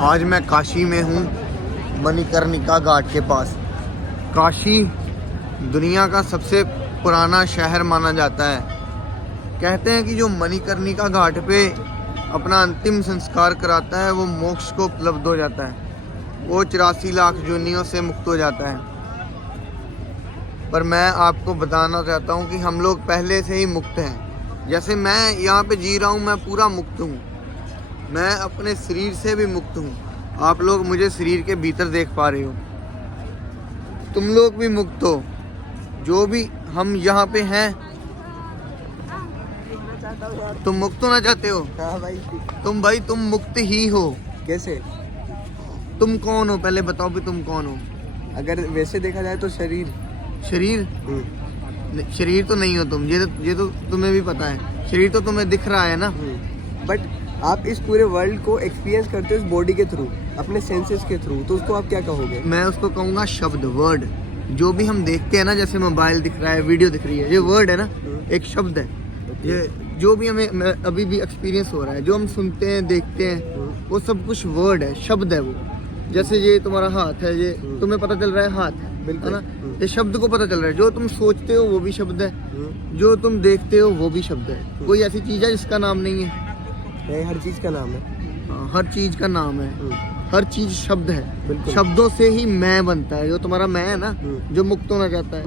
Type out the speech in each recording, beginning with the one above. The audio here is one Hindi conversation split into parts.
आज मैं काशी में हूँ, मणिकर्णिका घाट के पास। काशी दुनिया का सबसे पुराना शहर माना जाता है। कहते हैं कि जो मणिकर्णिका घाट पे अपना अंतिम संस्कार कराता है वो मोक्ष को उपलब्ध हो जाता है, वो 84 लाख योनियों से मुक्त हो जाता है। पर मैं आपको बताना चाहता हूँ कि हम लोग पहले से ही मुक्त हैं। जैसे मैं यहाँ पे जी रहा हूँ, मैं पूरा मुक्त हूँ, मैं अपने शरीर से भी मुक्त हूँ। आप लोग मुझे शरीर के भीतर देख पा रहे हो, तुम लोग भी मुक्त हो। जो भी हम यहाँ पे हैं, तुम मुक्त होना चाहते हो? हाँ भाई। तुम मुक्त ही हो। कैसे? तुम कौन हो पहले बताओ भी, तुम कौन हो? अगर वैसे देखा जाए तो शरीर शरीर तो नहीं हो तुम, ये तो तुम्हें भी पता है। शरीर तो तुम्हें दिख रहा है ना। बट आप इस पूरे वर्ल्ड को एक्सपीरियंस करते हो इस बॉडी के थ्रू, अपने सेंसेस के थ्रू, तो उसको आप क्या कहोगे? मैं उसको कहूँगा शब्द, वर्ड। जो भी हम देखते हैं ना, जैसे मोबाइल दिख रहा है, वीडियो दिख रही है, ये वर्ड है ना, एक शब्द है। ये जो भी हमें अभी भी एक्सपीरियंस हो रहा है, जो हम सुनते हैं, देखते हैं, वो सब कुछ वर्ड है, शब्द है वो। जैसे ये तुम्हारा हाथ है, ये तुम्हें पता चल रहा है हाथ है ना, ये शब्द को पता चल रहा है। जो तुम सोचते हो वो भी शब्द है, जो तुम देखते हो वो भी शब्द है। कोई ऐसी चीज है जिसका नाम नहीं है? हर चीज का नाम है। हाँ, हर चीज का नाम है, हर चीज शब्द है। शब्दों से ही मैं बनता है। जो तुम्हारा मैं है ना, जो मुक्त होना चाहता है,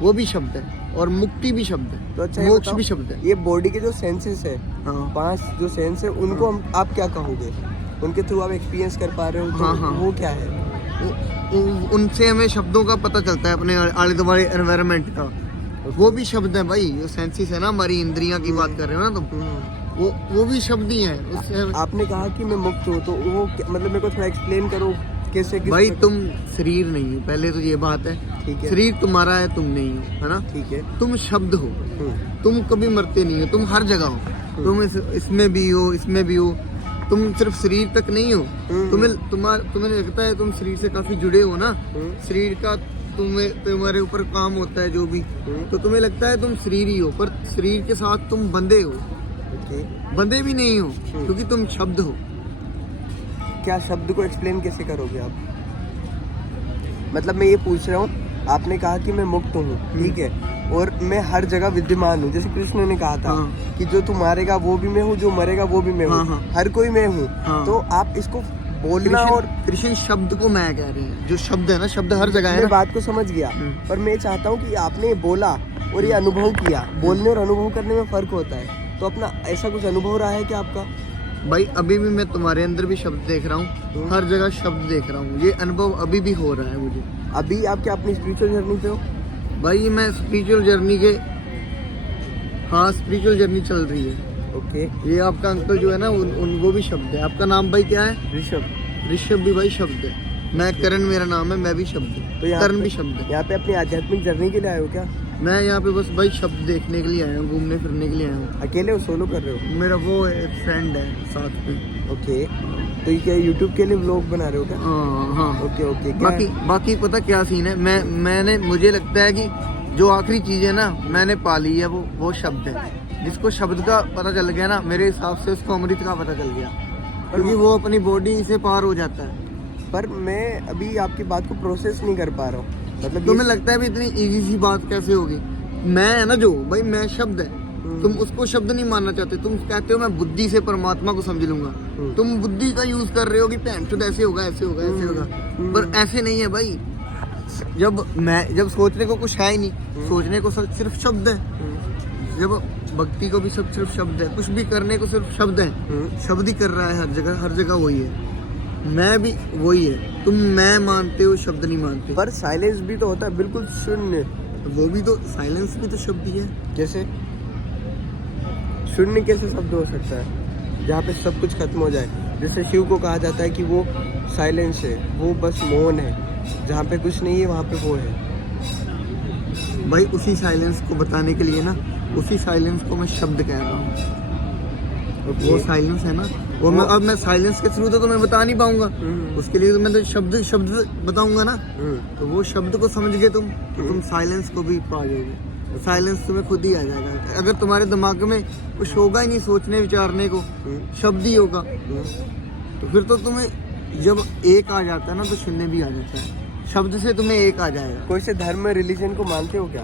वो भी शब्द है, और मुक्ति भी शब्द है। तो अच्छा, मोक्ष भी शब्द है। ये बॉडी के जो सेंसेस है, हाँ। 5 जो सेंस है, उनको आप क्या कहोगे? उनके थ्रू आप एक्सपीरियंस कर पा रहे हो, तो हाँ। वो क्या है? उनसे हमें शब्दों का पता चलता है, अपने आले दुआले एनवायरनमेंट का। वो भी शब्द है भाई। जो सेंसेस है ना, हमारी इंद्रियां की बात कर रहे हो ना तुम, वो भी शब्द ही है। उससे आपने कहा कि मैं मुक्त हूँ, तो वो मतलब मेरे को थोड़ा एक्सप्लेन करो कैसे? भाई तुम शरीर नहीं हो, पहले तो ये बात है। ठीक है। शरीर तुम्हारा है, तुम नहीं हो, है ना? ठीक है। तुम शब्द हो, तुम कभी मरते नहीं हो, तुम हर जगह हो। तुम इसमें भी हो, इसमें भी हो। तुम सिर्फ शरीर तक नहीं हो, तुम्हें लगता है तुम शरीर से काफी जुड़े हो ना। शरीर का तुम्हारे ऊपर काम होता है जो भी, तो तुम्हें लगता है तुम शरीर ही हो, पर शरीर के साथ तुम बंधे हो। बंधे भी नहीं हो, क्योंकि तुम शब्द हो। क्या शब्द को एक्सप्लेन कैसे करोगे आप? मतलब मैं ये पूछ रहा हूँ, आपने कहा कि मैं मुक्त हूँ, ठीक है, और मैं हर जगह विद्यमान हूँ। जैसे कृष्ण ने कहा था कि जो तू मारेगा वो भी मैं हूँ, जो मरेगा वो भी मैं हूँ, हर कोई मैं हूँ। तो आप इसको बोलना, और कृष्ण शब्द को मैं कह रहे हैं। जो शब्द है ना, शब्द हर जगह है। मैं बात को समझ गया, पर मैं चाहता हूँ कि आपने ये बोला और ये अनुभव किया। बोलने और अनुभव करने में फर्क होता है, तो अपना ऐसा कुछ अनुभव रहा है क्या आपका? भाई अभी भी मैं तुम्हारे अंदर भी शब्द देख रहा हूँ, हर जगह शब्द देख रहा हूँ। ये अनुभव अभी भी हो रहा है मुझे। अभी आप क्या अपनी स्पिरिचुअल जर्नी पे हो? भाई मैं स्पिरिचुअल जर्नी के, हाँ, स्पिरिचुअल जर्नी चल रही है। ओके। ये आपका अंकल जो है ना, वो भी शब्द है। आपका नाम भाई क्या है? ऋषभ। ऋषभ भी भाई शब्द है। मैं करण, मेरा नाम है, मैं भी शब्द हूँ। तो करण भी शब्द है। यहाँ पे अपनी आध्यात्मिक जर्नी के लिए आए हो क्या? मैं यहाँ पे बस भाई शब्द देखने के लिए आया हूँ, घूमने फिरने के लिए आया हूँ। अकेले हो, सोलो कर रहे हो? मेरा वो एक फ्रेंड है साथ में। ओके। तो ये क्या यूट्यूब के लिए व्लॉग बना रहे हो क्या? हाँ। ओके। बाकी पता क्या सीन है, मैंने मुझे लगता है कि जो आखिरी चीज है ना मैंने पा ली है, वो शब्द है। जिसको शब्द का पता चल गया ना, मेरे हिसाब से उसको अमृत का पता चल गया, क्योंकि वो अपनी बॉडी से पार हो जाता है। पर मैं अभी आपकी बात को प्रोसेस नहीं कर पा रहा हूँ। मतलब तुम्हें लगता है भी इतनी इजी सी बात कैसे होगी? मैं है ना, जो भाई मैं शब्द है, तुम उसको शब्द नहीं मानना चाहते। तुम कहते हो मैं बुद्धि से परमात्मा को समझ लूंगा। तुम बुद्धि का यूज कर रहे हो कि भैंचोद ऐसे होगा, ऐसे होगा, ऐसे होगा, पर ऐसे नहीं है भाई। जब सोचने को कुछ है ही नहीं, सोचने को सिर्फ शब्द है। जब भक्ति को भी सब सिर्फ शब्द है, कुछ भी करने को सिर्फ शब्द है। शब्द ही कर रहा है हर जगह वही है। मैं भी वही है। तुम मैं मानते हो, शब्द नहीं मानते। पर साइलेंस भी तो होता है, बिल्कुल शून्य। वो भी तो, साइलेंस भी तो शब्द ही है। कैसे शून्य कैसे शब्द हो सकता है जहाँ पे सब कुछ खत्म हो जाए? जैसे शिव को कहा जाता है कि वो साइलेंस है, वो बस मौन है, जहाँ पे कुछ नहीं है वहाँ पे वो है। भाई उसी साइलेंस को बताने के लिए ना, उसी साइलेंस को मैं शब्द कह रहा हूँ। वो साइलेंस है ना, वो मैं साइलेंस के थ्रू तो मैं बता नहीं पाऊंगा। उसके लिए तो मैं तो शब्द बताऊंगा ना। तो वो शब्द को समझ गए तुम, तो तुम साइलेंस को भी पा जाओगे। साइलेंस तुम्हें खुद ही आ जाएगा। अगर तुम्हारे दिमाग में कुछ होगा ही नहीं सोचने विचारने को, शब्द ही होगा, तो फिर तो तुम्हें जब एक आ जाता है ना तो शून्य भी आ जाता है। शब्द से तुम्हें एक आ जाएगा। कोई से धर्म में रिलीजन को मानते हो क्या?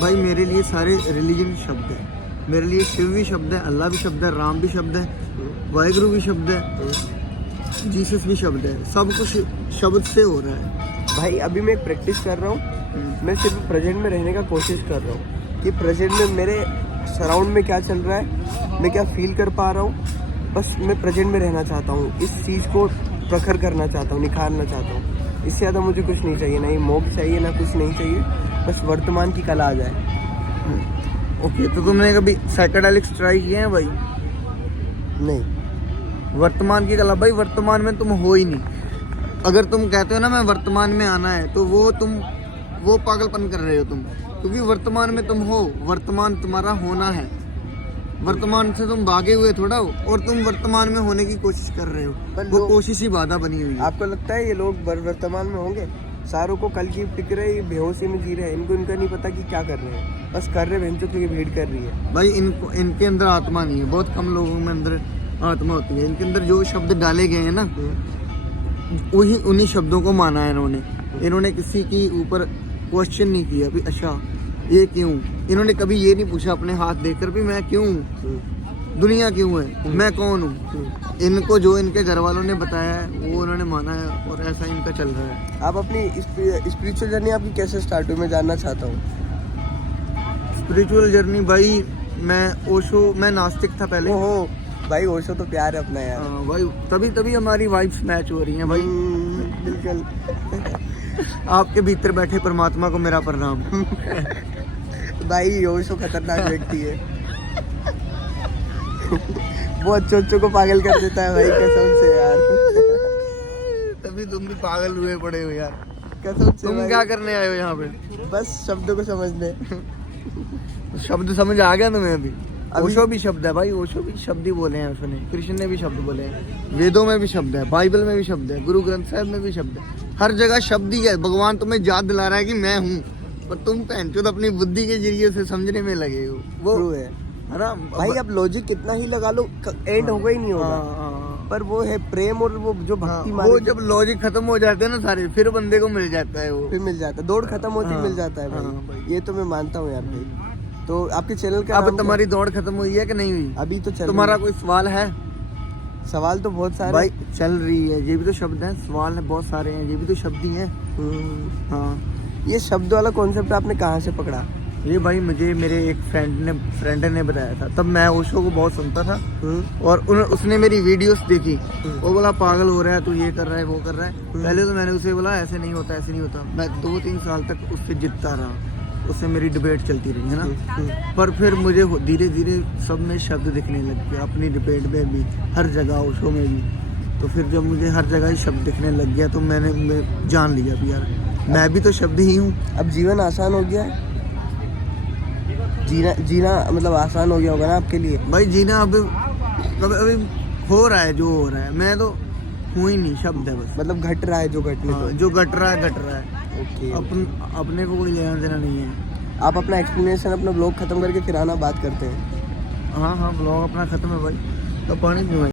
भाई मेरे लिए सारे रिलीजन शब्द है। मेरे लिए शिव भी शब्द है, अल्लाह भी शब्द है, राम भी शब्द है, वाहिगुरु भी शब्द है, जीसस भी शब्द है। सब कुछ शब्द से हो रहा है। भाई अभी मैं प्रैक्टिस कर रहा हूँ, मैं सिर्फ प्रेजेंट में रहने का कोशिश कर रहा हूँ कि प्रेजेंट में मेरे सराउंड में क्या चल रहा है, मैं क्या फील कर पा रहा हूँ। बस मैं प्रेजेंट में रहना चाहता हूँ, इस चीज़ को प्रखर करना चाहता हूँ, निखारना चाहता हूँ। इससे ज़्यादा मुझे कुछ नहीं चाहिए, ना ही मोक्ष चाहिए, ना कुछ नहीं चाहिए। बस वर्तमान की कला आ जाए। ओके, तो तुमने कभी साइकेडेलिक्स ट्राई किए हैं भाई? नहीं। वर्तमान की कला भाई, वर्तमान में तुम हो ही नहीं। अगर तुम कहते हो ना मैं वर्तमान में आना है, तो वो पागलपन कर रहे हो तुम, क्योंकि वर्तमान में तुम हो। वर्तमान तुम्हारा होना है। वर्तमान से तुम भागे हुए थोड़ा हो, और तुम वर्तमान में होने की कोशिश कर रहे हो। पर वो कोशिश ही बाधा बनी हुई है। आपको लगता है ये लोग वर्तमान में होंगे? सारों को कल की फिक्र है, ये बेहोशी में जी रहे हैं। इनका नहीं पता कि क्या कर रहे हैं, बस कर रहे हैं। की भीड़ कर रही है भाई। इनके अंदर आत्मा नहीं है। बहुत कम लोगों में अंदर आत्मा होती है। इनके अंदर जो शब्द डाले गए हैं ना, वही उन्हीं शब्दों को माना है इन्होंने किसी के ऊपर क्वेश्चन नहीं किया भी अच्छा ये क्यों। इन्होंने कभी ये नहीं पूछा अपने हाथ देखकर भी मैं क्यों हूँ, दुनिया क्यों है, मैं कौन हूँ। इनको जो इनके घर वालों ने बताया है वो उन्होंने माना है, और ऐसा इनका चल रहा है। आप अपनी स्पिरिचुअल जर्नी आपकी कैसे स्टार्ट हुई, मैं जानना चाहता हूँ। स्पिरिचुअल जर्नी भाई, मैं नास्तिक था पहले। ओहो भाई, ओशो तो प्यार है अपना यार। भाई तभी हमारी वाइब्स मैच हो रही हैं भाई। बिल्कुल। आपके भीतर बैठे परमात्मा को मेरा प्रणाम। भाई ओशो खतरनाक व्यक्ति है। वो अच्छों को पागल कर देता है भाई, कसम से यार। तभी तुम भी पागल हुए पड़े हो यार, कसम से। तुम क्या करने आए हो यहाँ पे? बस शब्दों को समझने। शब्द समझ आ गया तुम्हें? अभी ओशो भी शब्द है भाई, ओशो भी शब्द ही बोले हैं उसने। कृष्ण ने भी शब्द बोले हैं, वेदों में भी शब्द है, बाइबल में भी शब्द है, गुरु ग्रंथ साहिब में भी शब्द है। हर जगह शब्द ही है। भगवान तुम्हें याद दिला रहा है कि मैं हूँ, पर तुम पहनचोद अपनी बुद्धि के जरिए से समझने में लगे हो। वो है ना भाई। अब लॉजिक कितना ही लगा लो, एंड होगा ही नहीं होगा। पर वो है प्रेम, और वो जो भक्ति वो जब लॉजिक खत्म हो जाते हैं ना सारे, फिर बंदे को मिल जाता है वो। फिर मिल जाता है, दौड़ खत्म होती मिल जाता है भाई। ये तो मैं मानता हूँ यार भाई। तो आपके चैनल का अब तुम्हारी दौड़ खत्म हुई है कि नहीं हुई? अभी तो चल। तुम्हारा कोई सवाल है? सवाल तो बहुत सारे भाई चल रही है, ये भी तो शब्द है। सवाल है बहुत सारे हैं, ये भी तो शब्द ही है। हाँ, ये शब्द वाला कॉन्सेप्ट आपने कहाँ से पकड़ा? ये भाई मुझे मेरे एक फ्रेंड ने बताया था। तब मैं ओशो को बहुत सुनता था, और उसने मेरी वीडियोस देखी। वो बोला पागल हो रहा है तू, ये कर रहा है, वो कर रहा है। पहले तो मैंने उसे बोला ऐसे नहीं होता, ऐसे नहीं होता। मैं 2-3 साल तक उससे जितता रहा, उससे मेरी डिबेट चलती रही है ना। पर फिर मुझे धीरे धीरे सब में शब्द दिखने लग गया, अपनी डिबेट में भी, हर जगह, ओशो में भी। तो फिर जब मुझे हर जगह ही शब्द दिखने लग गया, तो मैंने जान लिया भी यार मैं भी तो शब्द ही हूँ। अब जीवन आसान हो गया है, जीना मतलब आसान हो गया होगा ना आपके लिए? भाई जीना अभी हो रहा है, जो हो रहा है। मैं तो हूँ ही नहीं, शब्द है बस। मतलब घट रहा है जो घटने को। जो घट रहा है घट रहा है। ओके। अपने को कोई लेना देना नहीं है। आप अपना एक्सप्लेनेशन, अपना ब्लॉग खत्म करके फिर आना, बात करते हैं। हाँ ब्लॉग अपना खत्म है भाई। तो पानी पीवाएं।